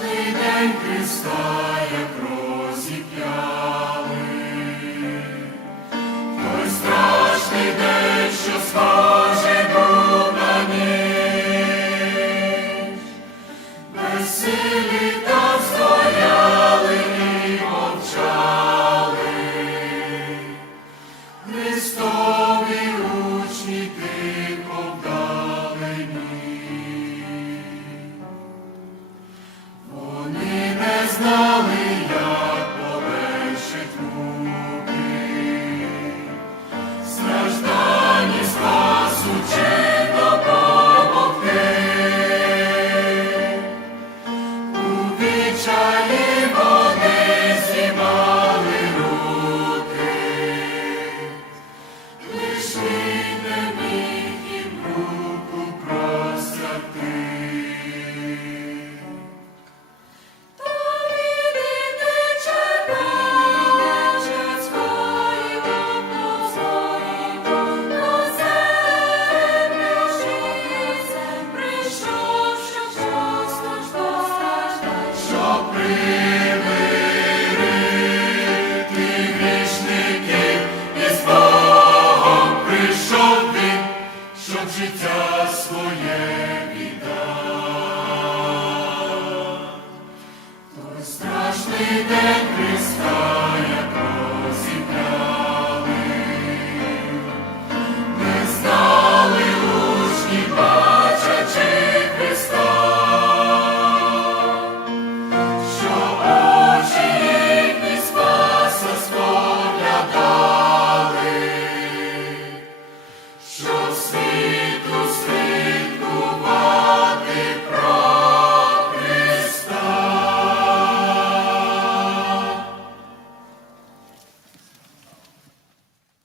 страшний день Христа, як розіп'яли. Той страшний день, що скаже був на ніч. Життя своє віддав. Той страшний день Христа,